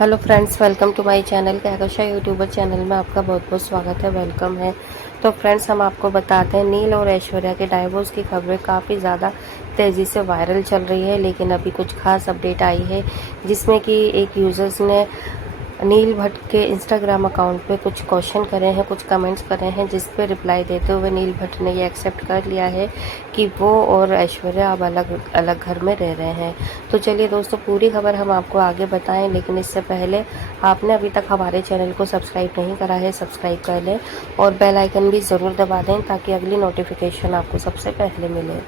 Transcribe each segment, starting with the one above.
Hello friends, welcome to my channel Kahkasha youtuber channel में आपका बहुत बहुत स्वागत है, वेलकम है। तो फ्रेंड्स, हम आपको बताते हैं नील और ऐश्वर्या के डाइवोर्स की खबरें काफ़ी ज़्यादा तेज़ी से वायरल चल रही है, लेकिन अभी कुछ खास अपडेट आई है जिसमें कि एक यूज़र्स ने नील भट्ट के इंस्टाग्राम अकाउंट पे कुछ क्वेश्चन करे हैं, कुछ कमेंट्स करे हैं, जिस पे रिप्लाई देते हुए नील भट्ट ने ये एक्सेप्ट कर लिया है कि वो और ऐश्वर्या अब अलग अलग घर में रह रहे हैं। तो चलिए दोस्तों, पूरी खबर हम आपको आगे बताएं, लेकिन इससे पहले आपने अभी तक हमारे चैनल को सब्सक्राइब नहीं करा है, सब्सक्राइब कर लें और बेल आइकन भी ज़रूर दबा दें ताकि अगली नोटिफिकेशन आपको सबसे पहले मिले।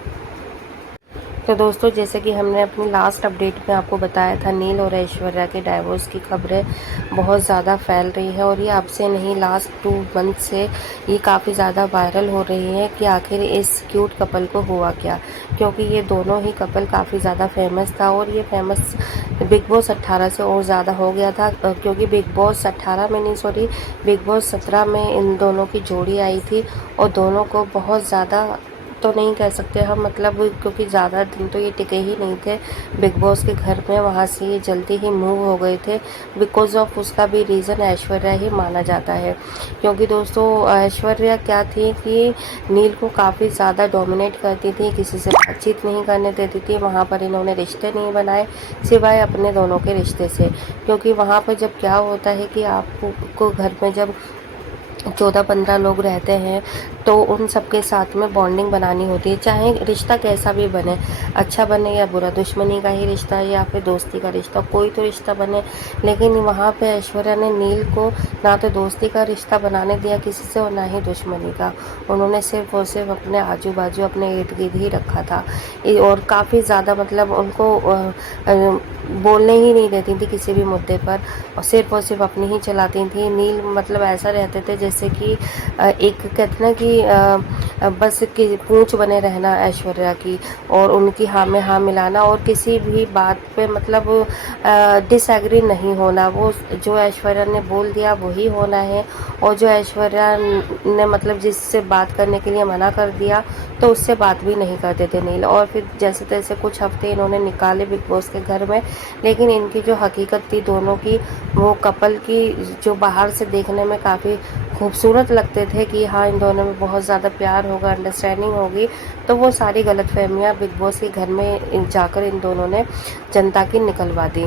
तो दोस्तों, जैसे कि हमने अपनी लास्ट अपडेट में आपको बताया था, नील और ऐश्वर्या के डाइवोर्स की खबरें बहुत ज़्यादा फैल रही है और ये अब से नहीं, लास्ट 2 मंथ से ये काफ़ी ज़्यादा वायरल हो रही है कि आखिर इस क्यूट कपल को हुआ क्या। क्योंकि ये दोनों ही कपल काफ़ी ज़्यादा फेमस था और ये फेमस बिग बॉस 18 से और ज़्यादा हो गया था, क्योंकि बिग बॉस 18 में नहीं, सॉरी, बिग बॉस 17 में इन दोनों की जोड़ी आई थी और दोनों को बहुत ज़्यादा तो नहीं कह सकते हम, मतलब क्योंकि ज़्यादा दिन तो ये टिके ही नहीं थे बिग बॉस के घर में, वहाँ से ये जल्दी ही मूव हो गए थे। बिकॉज ऑफ उसका भी रीज़न ऐश्वर्या ही माना जाता है। क्योंकि दोस्तों, ऐश्वर्या क्या थी कि नील को काफ़ी ज़्यादा डोमिनेट करती थी, किसी से बातचीत नहीं करने देती थी। वहाँ पर इन्होंने रिश्ते नहीं बनाए सिवाय अपने दोनों के रिश्ते से। क्योंकि वहाँ पर जब क्या होता है कि आपको घर में जब 14-15 लोग रहते हैं तो उन सबके साथ में बॉन्डिंग बनानी होती है, चाहे रिश्ता कैसा भी बने, अच्छा बने या बुरा, दुश्मनी का ही रिश्ता या फिर दोस्ती का रिश्ता, कोई तो रिश्ता बने। लेकिन वहाँ पे ऐश्वर्या ने नील को ना तो दोस्ती का रिश्ता बनाने दिया किसी से और ना ही दुश्मनी का। उन्होंने सिर्फ और सिर्फ अपने आजू बाजू, अपने इर्द गिर्द ही रखा था। और काफ़ी ज़्यादा, मतलब उनको बोलने ही नहीं देती थी किसी भी मुद्दे पर, और सिर्फ अपनी ही चलाती थी। नील मतलब ऐसा रहते थे जैसे कि एक कहते ना कि बस कि पूंछ बने रहना ऐश्वर्या की, और उनकी हाँ में हाँ मिलाना और किसी भी बात पे मतलब डिसएग्री नहीं होना। वो जो ऐश्वर्या ने बोल दिया वही होना है, और जो ऐश्वर्या ने मतलब जिससे बात करने के लिए मना कर दिया तो उससे बात भी नहीं करते थे नील। और फिर जैसे तैसे कुछ हफ्ते इन्होंने निकाले बिग बॉस के घर में, लेकिन इनकी जो हकीकत थी दोनों की, वो कपल की, जो बाहर से देखने में काफ़ी खूबसूरत लगते थे कि हाँ इन दोनों में बहुत ज़्यादा प्यार होगा, अंडरस्टैंडिंग होगी, तो वो सारी गलतफहमियां बिग बॉस के घर में जाकर इन दोनों ने जनता की निकलवा दी।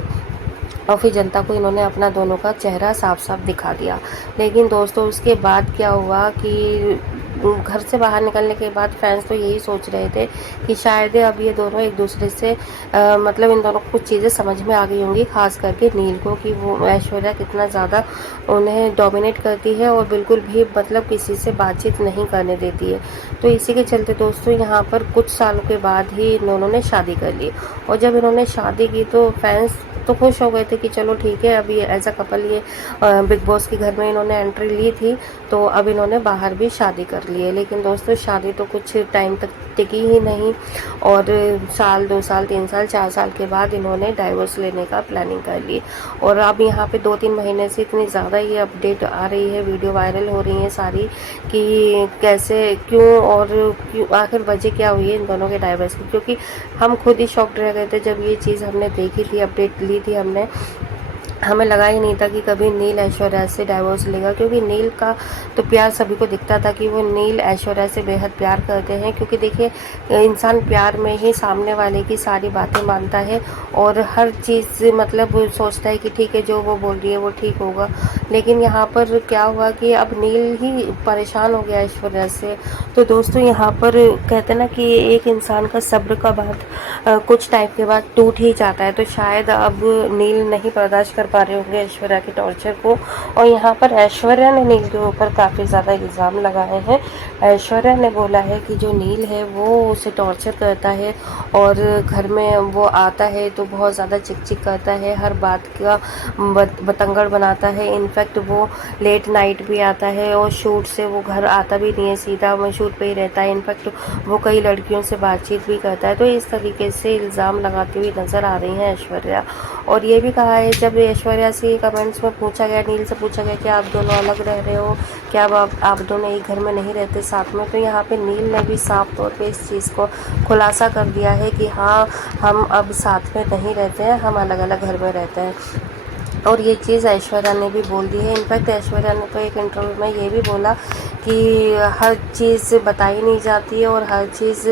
और फिर जनता को इन्होंने अपना दोनों का चेहरा साफ साफ दिखा दिया। लेकिन दोस्तों, उसके बाद क्या हुआ कि घर से बाहर निकलने के बाद फैंस तो यही सोच रहे थे कि शायद अब ये दोनों एक दूसरे से मतलब इन दोनों को कुछ चीज़ें समझ में आ गई होंगी, खास करके नील को, कि वो ऐश्वर्या कितना ज़्यादा उन्हें डोमिनेट करती है और बिल्कुल भी मतलब किसी से बातचीत नहीं करने देती है। तो इसी के चलते दोस्तों, यहाँ पर कुछ सालों के बाद ही इन दोनों ने शादी कर ली। और जब इन्होंने शादी की तो फैंस तो खुश हो गए थे कि चलो ठीक है, अभी एज अ कपल ये बिग बॉस के घर में इन्होंने एंट्री ली थी, तो अब इन्होंने बाहर भी शादी कर ली है। लेकिन दोस्तों, शादी तो कुछ टाइम तक टिकी ही नहीं, और साल 2 साल 3 साल 4 साल के बाद इन्होंने डाइवोर्स लेने का प्लानिंग कर ली। और अब यहाँ पे 2-3 महीने से इतनी ज़्यादा ये अपडेट आ रही है, वीडियो वायरल हो रही है सारी, कि कैसे, क्यों और क्यों, आखिर वजह क्या हुई है इन दोनों के डाइवोर्स की। क्योंकि हम खुद ही शॉक्ड रह गए थे जब ये चीज़ हमने देखी थी, अपडेट ली थी हमने। हमें लगा ही नहीं था कि कभी नील ऐश्वर्या से डाइवोर्स लेगा, क्योंकि नील का तो प्यार सभी को दिखता था कि वो नील ऐश्वर्या से बेहद प्यार करते हैं। क्योंकि देखिए, इंसान प्यार में ही सामने वाले की सारी बातें मानता है और हर चीज़ मतलब सोचता है कि ठीक है, जो वो बोल रही है वो ठीक होगा। लेकिन यहाँ पर क्या हुआ कि अब नील ही परेशान हो गया ऐश्वर्या से। तो दोस्तों, यहाँ पर कहते हैं ना कि एक इंसान का सब्र का बात कुछ टाइम के बाद टूट ही जाता है। तो शायद अब नील नहीं बर्दाश्त कर पा रहे होंगे ऐश्वर्या के टॉर्चर को, और यहाँ पर ऐश्वर्या ने नील के ऊपर काफ़ी ज़्यादा इल्ज़ाम लगाए हैं। ऐश्वर्या ने बोला है कि जो नील है वो उसे टॉर्चर करता है, और घर में वो आता है तो बहुत ज़्यादा चिक चिक करता है, हर बात का बतंगड़ बनाता है। इनफैक्ट वो लेट नाइट भी आता है, और शूट से वो घर आता भी नहीं है, सीधा वो शूट पे ही रहता है। इनफैक्ट वो कई लड़कियों से बातचीत भी करता है। तो इस तरीके से इल्ज़ाम लगाती हुई नज़र आ रही हैं ऐश्वर्या। और ये भी कहा है, जब ऐश्वर्या से कमेंट्स में पूछा गया, नील से पूछा गया कि आप दोनों अलग रह रहे हो क्या, अब आप दोनों एक घर में नहीं रहते साथ में, तो यहाँ पे नील ने भी साफ तौर पे इस चीज़ को खुलासा कर दिया है कि हाँ, हम अब साथ में नहीं रहते हैं, हम अलग अलग घर में रहते हैं। और ये चीज़ ऐश्वर्या ने भी बोल दी है। इनफैक्ट ऐश्वर्या ने तो एक इंटरव्यू में ये भी बोला कि हर चीज़ बताई नहीं जाती है और हर चीज़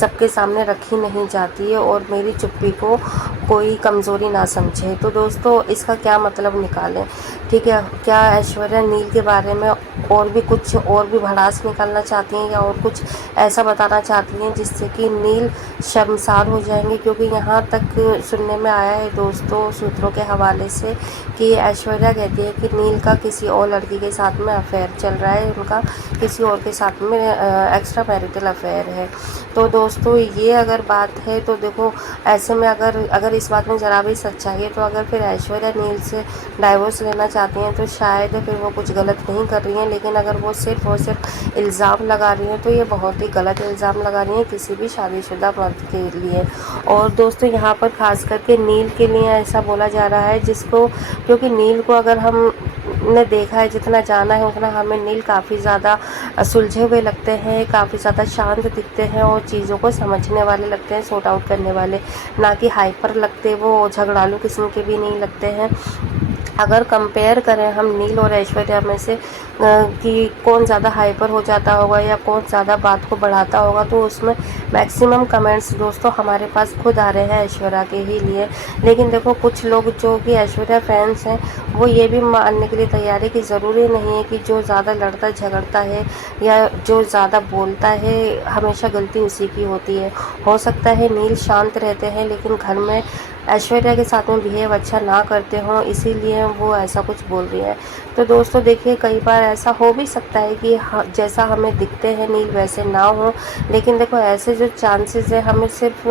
सबके सामने रखी नहीं जाती है और मेरी चुप्पी को कोई कमज़ोरी ना समझे। तो दोस्तों इसका क्या मतलब निकालें, ठीक है? क्या ऐश्वर्या नील के बारे में और भी कुछ और भी भड़ास निकालना चाहती हैं या और कुछ ऐसा बताना चाहती हैं जिससे कि नील शर्मसार हो जाएंगे? क्योंकि यहाँ तक सुनने में आया है दोस्तों सूत्रों के हवाले से कि ऐश्वर्या कहती है कि नील का किसी और लड़की के साथ में अफेयर चल रहा है, उनका किसी और के साथ में एक्स्ट्रा मैरिटल अफेयर है। तो दोस्तों ये अगर बात है तो देखो ऐसे में अगर इस बात में ज़रा भी सच्चाई है तो अगर फिर ऐश्वर्या नील से डाइवोर्स लेना चाहती हैं तो शायद फिर वो कुछ गलत नहीं कर रही हैं। लेकिन अगर वो सिर्फ और सिर्फ इल्ज़ाम लगा रही हैं तो ये बहुत ही गलत इल्ज़ाम लगा रही हैं किसी भी शादीशुदा मर्द के लिए। और दोस्तों यहाँ पर ख़ास करके नील के लिए ऐसा बोला जा रहा है जिसको, क्योंकि नील को अगर हम ने देखा है, जितना जाना है उतना हमें नील काफ़ी ज़्यादा सुलझे हुए लगते हैं, काफ़ी ज़्यादा शांत दिखते हैं और चीज़ों को समझने वाले लगते हैं, सॉर्ट आउट करने वाले, ना कि हाइपर लगते, वो झगड़ालू किस्म के भी नहीं लगते हैं। अगर कंपेयर करें हम नील और ऐश्वर्या में से कि कौन ज़्यादा हाइपर हो जाता होगा या कौन ज़्यादा बात को बढ़ाता होगा, तो उसमें मैक्सिमम कमेंट्स दोस्तों हमारे पास खुद आ रहे हैं ऐश्वर्या के ही लिए। लेकिन देखो कुछ लोग जो कि ऐश्वर्या फैंस हैं वो ये भी मानने के लिए तैयार है कि ज़रूरी नहीं है कि जो ज़्यादा लड़ता झगड़ता है या जो ज़्यादा बोलता है हमेशा गलती उसी की होती है। हो सकता है नील शांत रहते हैं लेकिन घर में ऐश्वर्या के साथ में बिहेव अच्छा ना करते हों, इसीलिए वो ऐसा कुछ बोल रही है। तो दोस्तों देखिए कई बार ऐसा हो भी सकता है कि जैसा हमें दिखते हैं नील वैसे ना हो, लेकिन देखो ऐसे जो चांसेस है हमें सिर्फ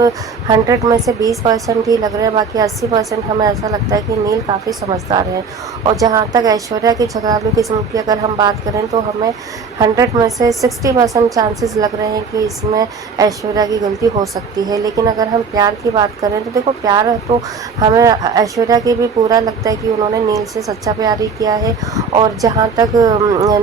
100 में से 20% ही लग रहे हैं, बाकी 80% हमें ऐसा लगता है कि नील काफ़ी समझदार है। और जहाँ तक ऐश्वर्या की झगड़ालू किस्म की अगर हम बात करें तो हमें 100 में से 60% चांसेस लग रहे हैं कि इसमें ऐश्वर्या की गलती हो सकती है। लेकिन अगर हम प्यार की बात करें तो देखो प्यार तो हमें ऐश्वर्या की भी पूरा लगता है कि उन्होंने नील से सच्चा प्यार ही किया है। और जहाँ तक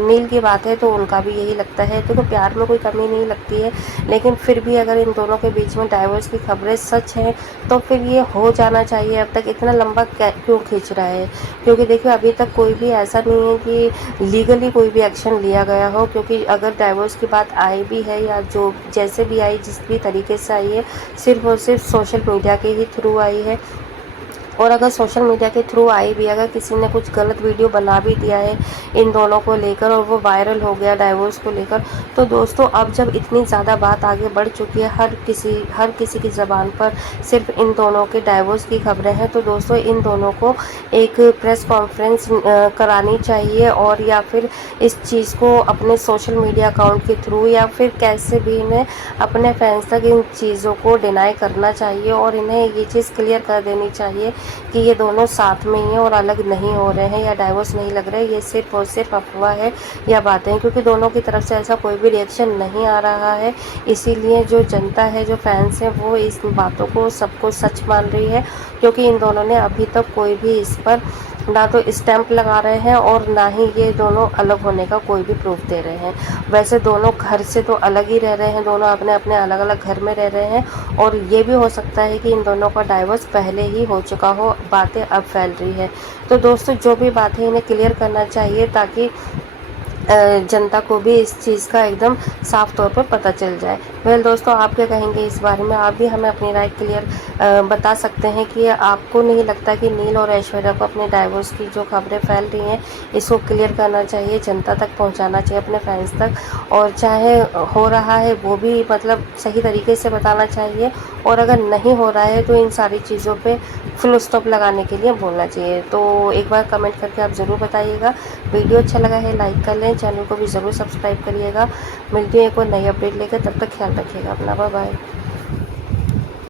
नील की बात है तो उनका भी यही लगता है। देखो प्यार में कोई कमी नहीं लगती है, लेकिन फिर भी अगर इन दोनों के बीच में डाइवोर्स की खबरें सच हैं तो फिर ये हो जाना चाहिए। अब तक इतना लंबा क्यों खींच रहा है? क्योंकि देखिए अभी तक कोई भी ऐसा नहीं है कि लीगली कोई भी एक्शन लिया गया हो। क्योंकि अगर डाइवोर्स की बात आई भी है या जो जैसे भी आई, जिस भी तरीके से आई है, सिर्फ और सिर्फ सोशल मीडिया के ही थ्रू आई है। और अगर सोशल मीडिया के थ्रू आई भी, अगर किसी ने कुछ गलत वीडियो बना भी दिया है इन दोनों को लेकर और वो वायरल हो गया डाइवोर्स को लेकर, तो दोस्तों अब जब इतनी ज़्यादा बात आगे बढ़ चुकी है, हर किसी की ज़बान पर सिर्फ इन दोनों के डाइवोर्स की खबरें हैं, तो दोस्तों इन दोनों को एक प्रेस कॉन्फ्रेंस करानी चाहिए और या फिर इस चीज़ को अपने सोशल मीडिया अकाउंट के थ्रू या फिर कैसे भी इन्हें अपने फैंस तक इन चीज़ों को डिनाई करना चाहिए और इन्हें ये चीज़ क्लियर कर देनी चाहिए कि ये दोनों साथ में ही हैं और अलग नहीं हो रहे हैं या डाइवोर्स नहीं लग रहे, ये सिर्फ और सिर्फ अफवाह है या बातें हैं। क्योंकि दोनों की तरफ से ऐसा कोई भी रिएक्शन नहीं आ रहा है, इसीलिए जो जनता है, जो फैंस हैं, वो इस बातों को सबको सच मान रही है। क्योंकि इन दोनों ने अभी तक कोई भी इस पर ना तो स्टैंप लगा रहे हैं और ना ही ये दोनों अलग होने का कोई भी प्रूफ दे रहे हैं। वैसे दोनों घर से तो अलग ही रह रहे हैं, दोनों अपने अपने अलग अलग घर में रह रहे हैं और ये भी हो सकता है कि इन दोनों का डाइवोर्स पहले ही हो चुका हो, बातें अब फैल रही है। तो दोस्तों जो भी बातें इन्हें क्लियर करना चाहिए ताकि जनता को भी इस चीज़ का एकदम साफ तौर पर पता चल जाए। वेल दोस्तों आप क्या कहेंगे इस बारे में? आप भी हमें अपनी राय क्लियर बता सकते हैं कि आपको नहीं लगता कि नील और ऐश्वर्या को अपने डाइवोर्स की जो खबरें फैल रही हैं इसको क्लियर करना चाहिए, जनता तक पहुंचाना चाहिए, अपने फैंस तक, और चाहे हो रहा है वो भी मतलब सही तरीके से बताना चाहिए और अगर नहीं हो रहा है तो इन सारी चीज़ों पे फुल स्टॉप लगाने के लिए बोलना चाहिए। तो एक बार कमेंट करके आप ज़रूर बताइएगा। वीडियो अच्छा लगा है लाइक कर लें, चैनल को भी ज़रूर सब्सक्राइब करिएगा। मिलती है एक और नई अपडेट लेकर, तब तक ख्याल रखिएगा अपना। Bye bye.